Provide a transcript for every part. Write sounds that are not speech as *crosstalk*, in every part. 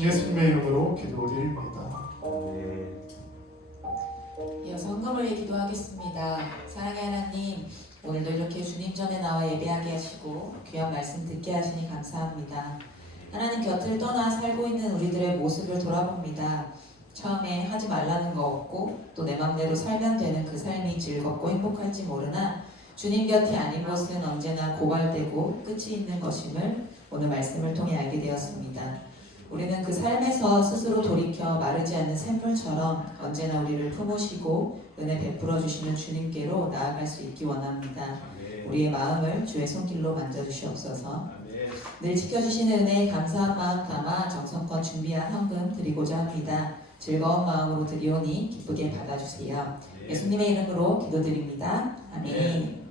예수님의 이름으로 기도드립니다. 이어서 헌금을 기도하겠습니다. 사랑의 하나님, 오늘도 이렇게 주님 전에 나와 예배하게 하시고 귀한 말씀 듣게 하시니 감사합니다. 하나님 곁을 떠나 살고 있는 우리들의 모습을 돌아봅니다. 처음에 하지 말라는 거 없고 또 내 맘대로 살면 되는 그 삶이 즐겁고 행복할지 모르나 주님 곁이 아닌 것은 언제나 고갈되고 끝이 있는 것임을 오늘 말씀을 통해 알게 되었습니다. 우리는 그 삶에서 스스로 돌이켜 마르지 않는 샘물처럼 언제나 우리를 품으시고 은혜 베풀어 주시는 주님께로 나아갈 수 있기 원합니다. 우리의 마음을 주의 손길로 만져주시옵소서. 늘 지켜주시는 은혜에 감사한 마음 담아 정성껏 준비한 헌금 드리고자 합니다. 즐거운 마음으로 드리오니 기쁘게 받아주세요. 예수님의 이름으로 기도드립니다. 아멘.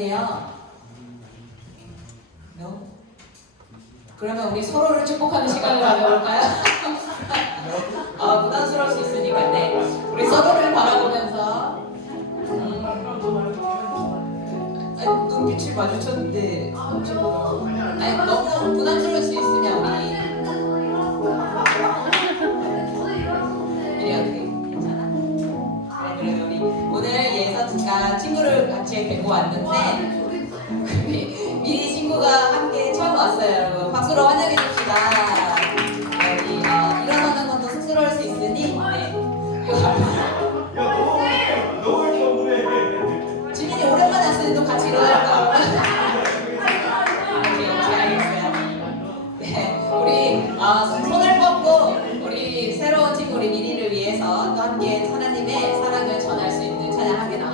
좋겠는데요. No? 그러면 우리 서로를 축복하는 시간을 가져볼까요? 아, *laughs* 부담스러울 수 있으니까, 네. 우리 서로를 바라보면서. 음, 아니, 눈빛을 마주쳤는데. 아니, 너무 부담스러울 수 있으면 우리. 같이 뵈고 왔는데 우리 *laughs* 미리 친구가 함께 처음 왔어요 여러분. 박수로 환영해 줍시다. 여기 어, 일어서는 것도 쑥스러울 수 있으니 네. 지민이 오랜만에 왔으니 또 같이 일어날까? *laughs* 오케이 오케이 알겠어요. 네, 우리 어, 손을 뻗고 우리 새로운 친구 우리 미리를 위해서 또 함께 하나님의 사랑을 전할 수 있는 찬양 함께 나눴으면 좋겠습니다.